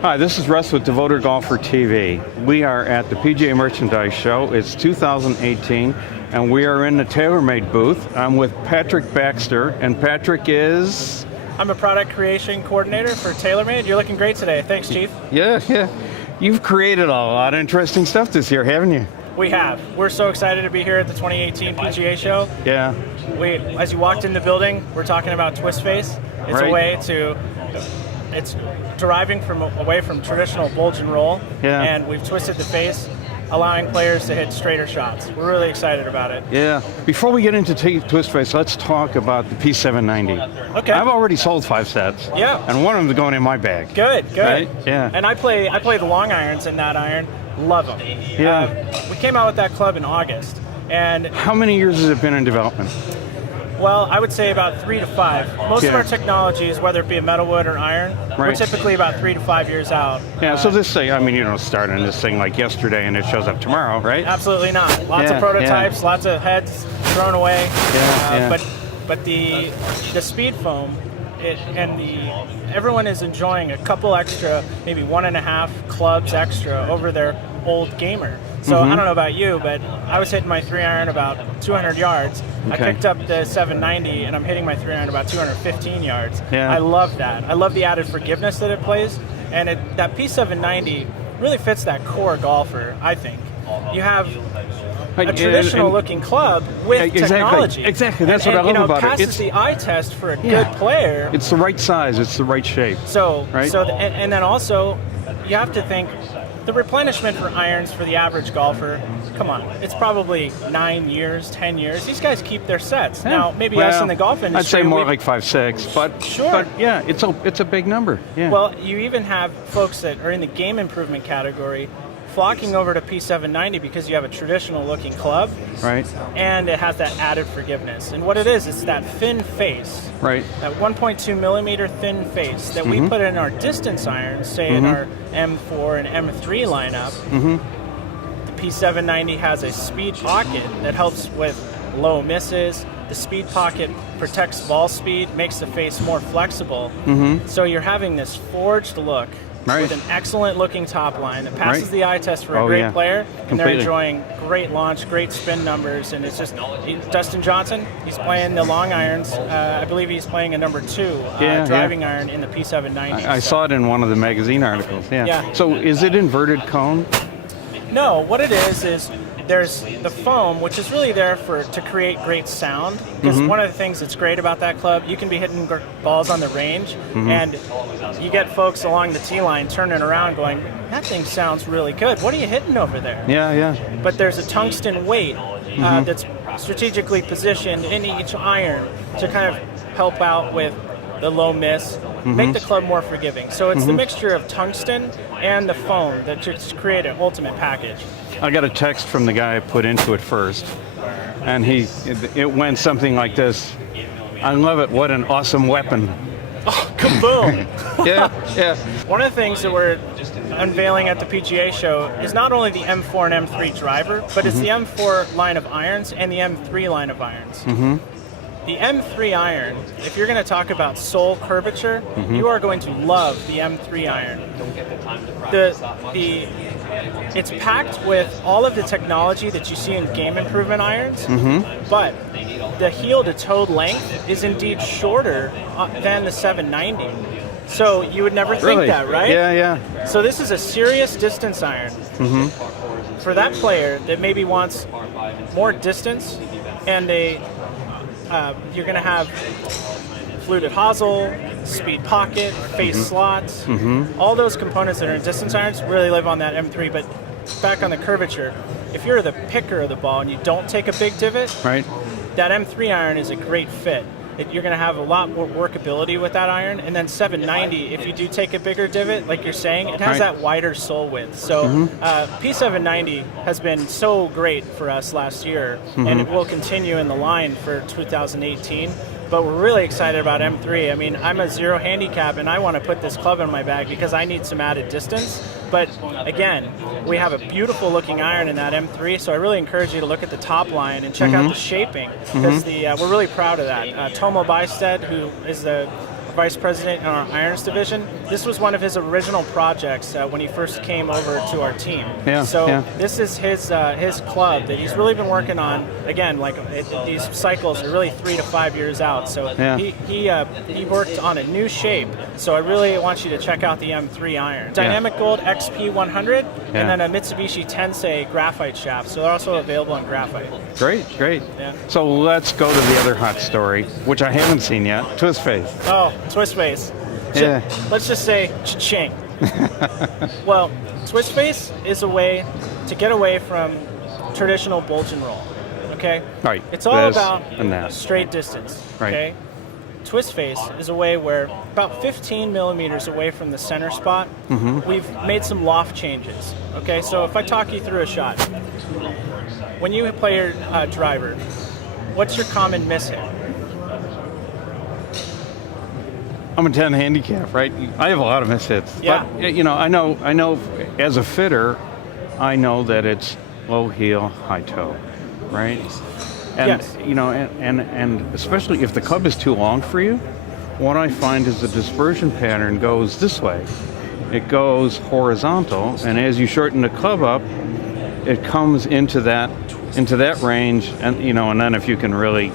Hi, this is Russ with Devoted Golfer TV. We are at the PGA Merchandise Show. It's 2018, and we are in the TaylorMade booth. I'm with Patrick Baxter, and Patrick is? I'm a product creation coordinator for TaylorMade. You're looking great today. Thanks, Chief. Yeah. You've created a lot of interesting stuff this year, haven't you? We have. We're so excited to be here at the 2018 PGA Show. Yeah. As you walked in the building, we're talking about twist face. It's a way to... It's deriving away from traditional bulge and roll, and we've twisted the face, allowing players to hit straighter shots. We're really excited about it. Yeah. Before we get into twist face, let's talk about the P790. Okay. I've already sold 5 sets. Yeah. And one of them's going in my bag. Good. Right? Yeah. And I play the long irons in that iron. Love them. Yeah. We came out with that club in August, and how many years has it been in development? Well, I would say about 3 to 5. Most of our technologies, whether it be a metal wood or iron, we're typically about 3 to 5 years out. Yeah, so this thing, I mean, you don't start on this thing like yesterday and it shows up tomorrow, right? Absolutely not. Lots of prototypes, lots of heads thrown away. But the speed foam, everyone is enjoying a couple extra, maybe 1.5 clubs extra over their old gamer. So I don't know about you, but I was hitting my 3-iron about 200 yards. I picked up the 790, and I'm hitting my 3-iron about 215 yards. Yeah. I love that. I love the added forgiveness that it plays, and that P790 really fits that core golfer, I think. You have a traditional-looking club with technology. Exactly. That's what I love about it. It passes the eye test for a good player. It's the right size. It's the right shape. And then also, you have to think, the replenishment for irons for the average golfer, come on, it's probably 9 years, 10 years. These guys keep their sets. Yeah. Now, maybe us in the golf industry... I'd say more like 5, 6, but sure. But yeah, it's a big number. Yeah. Well, you even have folks that are in the game improvement category flocking over to P790 because you have a traditional-looking club, right? And it has that added forgiveness. And what it is, it's that thin face, right? That 1.2 millimeter thin face that we put in our distance irons, say in our M4 and M3 lineup. The P790 has a speed pocket that helps with low misses. The speed pocket protects ball speed, makes the face more flexible. So you're having this forged look. With an excellent-looking top line that passes the eye test for a great player, and they're enjoying great launch, great spin numbers, and it's just Dustin Johnson. He's playing the long irons. I believe he's playing a number 2 driving iron in the P790. I saw it in one of the magazine articles. Yeah. So is it inverted cone? No. What it is there's the foam, which is really there to create great sound. Because one of the things that's great about that club, you can be hitting balls on the range, and you get folks along the tee line turning around going, that thing sounds really good. What are you hitting over there? Yeah. But there's a tungsten weight that's strategically positioned in each iron to kind of help out with the low miss, make the club more forgiving. So it's the mixture of tungsten and the foam that just create an ultimate package. I got a text from the guy I put into it first, and it went something like this: I love it, what an awesome weapon. Oh, kaboom! Yeah. One of the things that we're unveiling at the PGA Show is not only the M4 and M3 driver, but it's the M4 line of irons and the M3 line of irons. The M3 iron, if you're going to talk about sole curvature, you are going to love the M3 iron. It's packed with all of the technology that you see in game improvement irons, but the heel to toed length is indeed shorter than the 790. So you would never think that, right? Yeah. So this is a serious distance iron for that player that maybe wants more distance, and you're going to have fluted hosel, speed pocket, face slots. All those components that are in distance irons really live on that M3. But back on the curvature, if you're the picker of the ball and you don't take a big divot, that M3 iron is a great fit. You're going to have a lot more workability with that iron. And then 790, if you do take a bigger divot, like you're saying, it has that wider sole width. So P790 has been so great for us last year, and it will continue in the line for 2018. But we're really excited about M3. I mean, I'm a 0 handicap, and I want to put this club in my bag because I need some added distance. But again, we have a beautiful looking iron in that M3, so I really encourage you to look at the top line and check out the shaping, because we're really proud of that. Tomo Bystad, who is the vice president in our irons division. This was one of his original projects when he first came over to our team. Yeah, so yeah. this is his club that he's really been working on. Again, like these cycles are really 3 to 5 years out. So Yeah. he worked on a new shape. So I really want you to check out the M3 iron. Dynamic Gold XP100 Yeah. and then a Mitsubishi Tensei graphite shaft. So they're also available in graphite. Great, great. Yeah. So let's go to the other hot story, which I haven't seen yet, Twist Face. Oh, twist face. Yeah. Let's just say cha-ching. Well, twist face is a way to get away from traditional bulge and roll. Okay? Right. It's all This about and that. straight distance. Right. Okay? Twist face is a way where about 15 millimeters away from the center spot, we've made some loft changes. Okay? So if I talk you through a shot, when you play your driver, what's your common miss hit? I'm a 10 handicap, right? I have a lot of mishits. Yeah. But, you know, I know as a fitter, I know that it's low heel, high toe, right? And, Yes. you know, and especially if the club is too long for you, what I find is the dispersion pattern goes this way. It goes horizontal, and as you shorten the club up, it comes into that range, and you know, and then if you can really,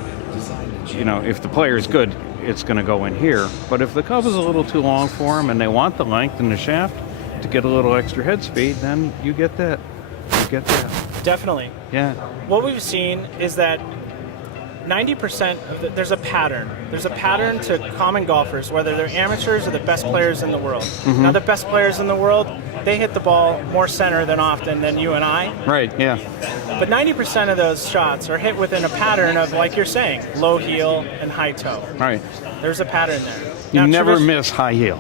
you know, if the player is good, it's going to go in here. But if the club is a little too long for them and they want the length in the shaft to get a little extra head speed, then you get that. You get that. Definitely. Yeah. What we've seen is that 90% of there's a pattern. There's a pattern to common golfers, whether they're amateurs or the best players in the world. Now, the best players in the world, they hit the ball more center than often than you and I. Right. Yeah. But 90% of those shots are hit within a pattern of, like you're saying, low heel and high toe. Right. There's a pattern there. You Now, never miss high heel.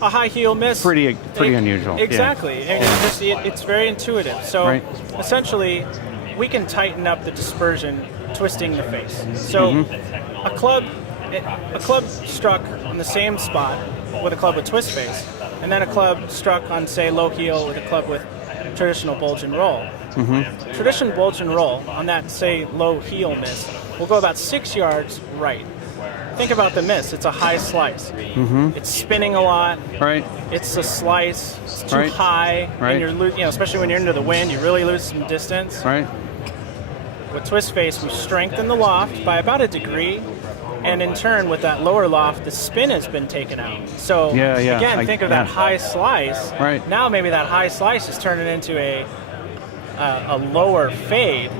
a high heel miss. Pretty unusual. Yeah. Exactly. And it's very intuitive. So Right. essentially, we can tighten up the dispersion, twisting the face. So a club struck on the same spot with a club with twist face, and then a club struck on, say, low heel with a club with traditional bulge and roll. Traditional bulge and roll on that, say, low heel miss will go about 6 yards right. Think about the miss. It's a high slice. It's spinning a lot. Right. It's a slice. It's too Right. high, Right. and you're especially when you're into the wind, you really lose some distance. Right. With twist face, we strengthen the loft by about a degree, and in turn, with that lower loft, the spin has been taken out. So Yeah, again, think of that yeah. high slice. Right. Now maybe that high slice is turning into a lower fade.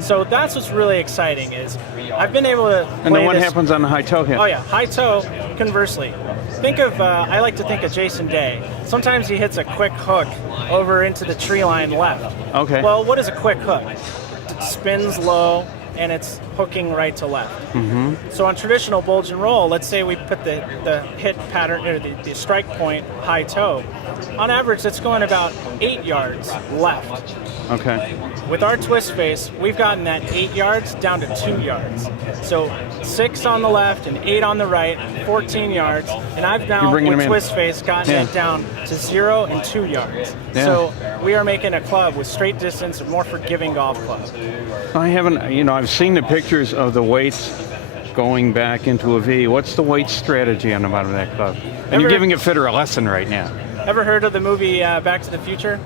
So that's what's really exciting is I've been able to play And then what this. happens on the high toe hit? Oh yeah, high toe. Conversely, think of I like to think of Jason Day. Sometimes he hits a quick hook over into the tree line left. Okay. Well, what is a quick hook? It spins low and it's hooking right to left. So on traditional bulge and roll, let's say we put the hit pattern or the strike point high toe. On average, it's going about 8 yards left. Okay. With our twist face, we've gotten that 8 yards down to 2 yards. So 6 on the left and 8 on the right, 14 yards. And I've now, You're bringing with them in. twist face, gotten Yeah. it down to 0 and 2 yards. Yeah. So we are making a club with straight distance, a more forgiving golf club. I haven't, you know, I've seen the pictures of the weights going back into a V. What's the weight strategy on the bottom of that club? And you're Ever- giving a fitter a lesson right now. Ever heard of the movie Back to the Future?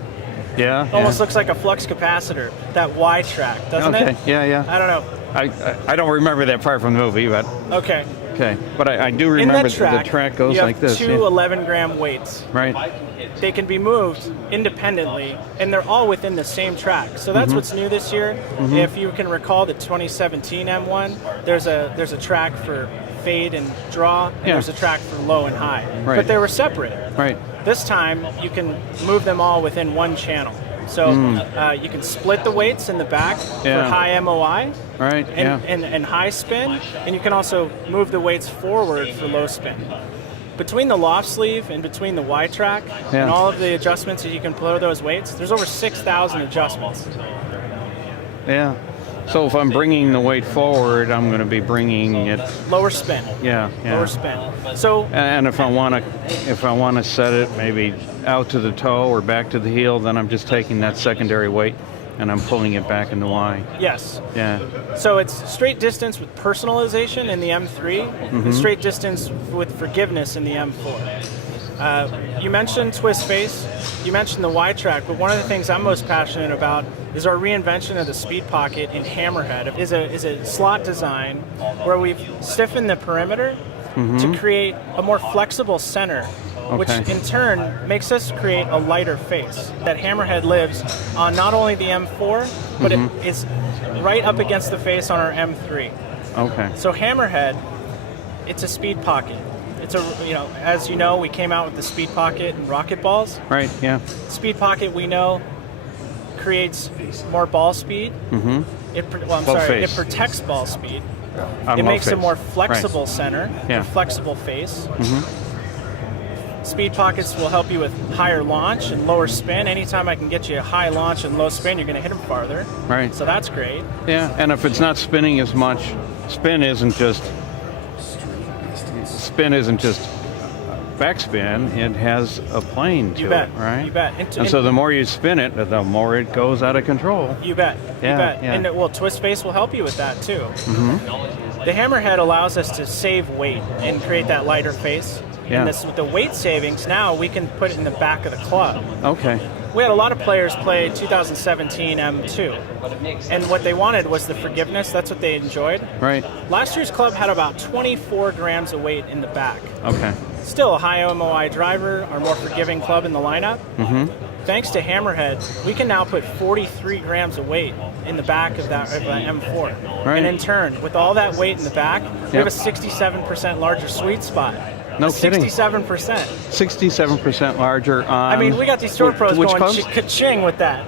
Yeah. Almost looks like a flux capacitor, that Y track, doesn't Okay. it? Yeah, yeah. I don't know. I don't remember that part from the movie, but Okay. okay. But I do In remember that track, the track goes you have like this. two Yeah. 11-gram weights. Right. They can be moved independently, and they're all within the same track. So that's what's new this year. If you can recall the 2017 M1, there's a track for fade and draw, and Yeah. there's a track for low and high. Right. But they were separate. Right. This time, you can move them all within one channel. So you can split the weights in the back Yeah. for high MOI Right. and, Yeah. and high spin, and you can also move the weights forward for low spin. Between the loft sleeve and between the Y track Yeah. and all of the adjustments that you can put those weights, there's over 6,000 adjustments. Yeah. So if I'm bringing the weight forward, I'm going to be bringing it. Lower spin. Yeah. Yeah. Lower spin. So And if I want to set it maybe out to the toe or back to the heel, then I'm just taking that secondary weight and I'm pulling it back in the Y. Yes. Yeah. So it's straight distance with personalization in the M3, and straight distance with forgiveness in the M4. You mentioned twist face, you mentioned the Y track, but one of the things I'm most passionate about is our reinvention of the speed pocket in Hammerhead. Is a slot design where we've stiffened the perimeter to create a more flexible center, which in turn makes us create a lighter face. That Hammerhead lives on not only the M4, but it is right up against the face on our M3. Okay. So Hammerhead, it's a speed pocket. It's a, as you know, we came out with the speed pocket and rocket balls. Right, yeah. Speed pocket, we know, creates more ball speed. It protects ball speed. It makes a more flexible center, a flexible face. Speed pockets will help you with higher launch and lower spin. Anytime I can get you a high launch and low spin, you're going to hit them farther. Right. So that's great. Yeah, and if it's not spinning as much, spin isn't just backspin, it has a plane to it, right? You bet. And so the more you spin it, the more it goes out of control. You bet. Yeah, you bet. yeah. And twist face will help you with that too. The Hammerhead allows us to save weight and create that lighter face. Yeah. And with the weight savings, now we can put it in the back of the club. Okay. We had a lot of players play 2017 M2, and what they wanted was the forgiveness. That's what they enjoyed. Right. Last year's club had about 24 grams of weight in the back. Okay. Still a high MOI driver, our more forgiving club in the lineup. Thanks to Hammerhead, we can now put 43 grams of weight in the back of that M4. Right. And in turn, with all that weight in the back, we have a 67% larger sweet spot. No kidding. 67%. 67% larger on... I mean, we got these tour pros which going clubs? ka-ching with that.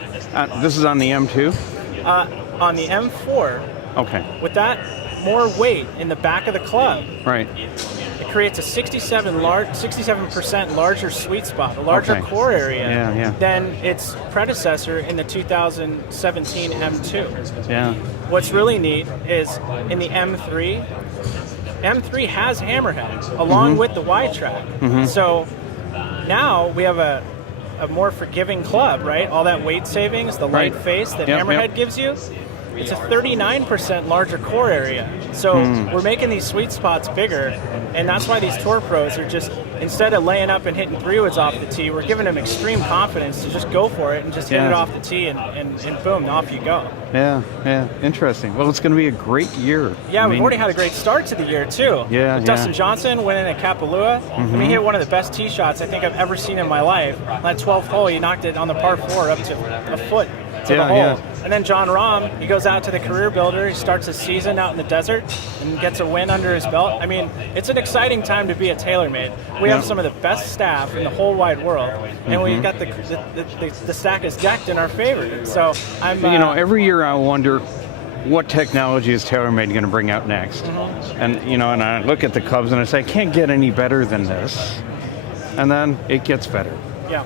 This is on the M2? On the M4, Okay. with that more weight in the back of the club, Right. it creates a 67% larger sweet spot, a larger core area than its predecessor in the 2017 M2. Yeah. What's really neat is in the M3 has Hammerhead along with the Y track. So now we have a more forgiving club, right? All that weight savings, the light face that Hammerhead gives you. It's a 39% larger core area. So we're making these sweet spots bigger, and that's why these tour pros are just, instead of laying up and hitting 3-woods off the tee, we're giving them extreme confidence to just go for it and just hit it off the tee, and boom, off you go. Yeah, yeah, interesting. Well, it's going to be a great year. Yeah, we've already had a great start to the year, too. Yeah, With Dustin Johnson winning at Kapalua. I mean, he hit one of the best tee shots I think I've ever seen in my life. On that 12th hole, he knocked it on the par 4 up to a foot to the hole. Yeah. And then John Rahm, he goes out to the Career Builder. He starts his season out in the desert and gets a win under his belt. I mean, it's an exciting time to be at TaylorMade. We have some of the best staff in the whole wide world, and we've got the stack is decked in our favor. So I'm, every year I wonder what technology is TaylorMade going to bring out next, and and I look at the clubs and I say, I can't get any better than this, and then it gets better. Yeah,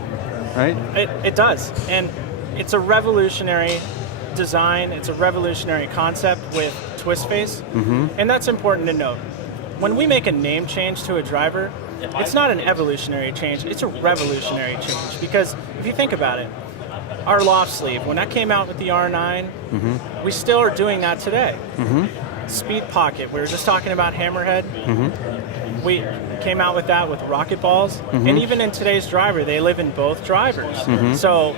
right. It does, and it's a revolutionary design. It's a revolutionary concept with twist face, and that's important to note. When we make a name change to a driver, it's not an evolutionary change, it's a revolutionary change, because if you think about it, our loft sleeve, when that came out with the R9, we still are doing that today. Speed pocket, we were just talking about Hammerhead, we came out with that with rocket balls, and even in today's driver, they live in both drivers. So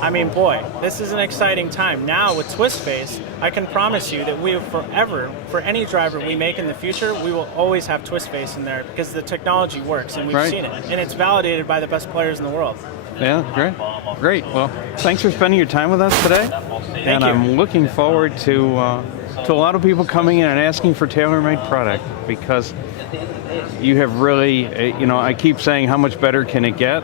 I mean, boy, this is an exciting time. Now with twist face, I can promise you that we will forever, for any driver we make in the future, we will always have twist face in there, because the technology works and we've seen it, and it's validated by the best players in the world. Yeah, great. Well, thanks for spending your time with us today. Thank you. I'm looking forward to a lot of people coming in and asking for TaylorMade product, because you have really, I keep saying, how much better can it get?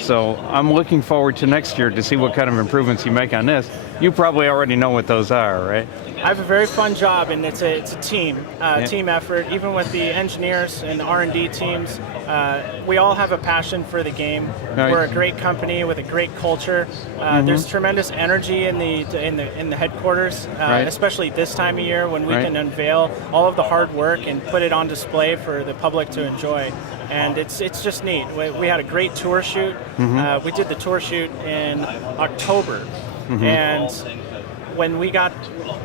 So I'm looking forward to next year to see what kind of improvements you make on this. You probably already know what those are, right? I have a very fun job, and it's a team effort. Even with the engineers and R&D teams, we all have a passion for the game. Right. We're a great company with a great culture. There's tremendous energy in the headquarters, especially this time of year when we can unveil all of the hard work and put it on display for the public to enjoy. And it's just neat. We had a great tour shoot. We did the tour shoot in October. And when we got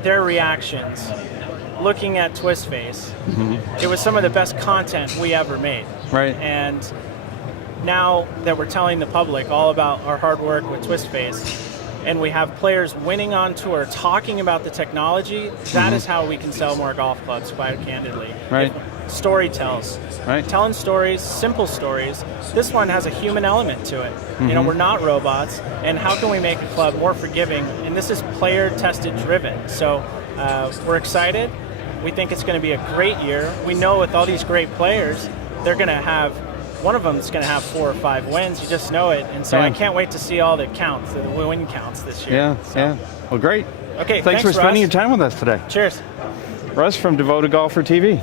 their reactions, looking at Twist Face, it was some of the best content we ever made. Right. And now that we're telling the public all about our hard work with Twist Face, and we have players winning on tour talking about the technology, that is how we can sell more golf clubs, quite candidly. Right. Story tells. Right. Telling stories, simple stories. This one has a human element to it. You know, we're not robots, and how can we make a club more forgiving? And this is player tested driven. So we're excited. We think it's going to be a great year. We know with all these great players, they're going to have, one of them is going to have 4 or 5 wins. You just know it. And so I can't wait to see all the counts, the win counts this year. Yeah, So, Well, great. Okay, Thanks for spending Russ. your time with us today. Cheers. Russ from Devoted Golfer TV.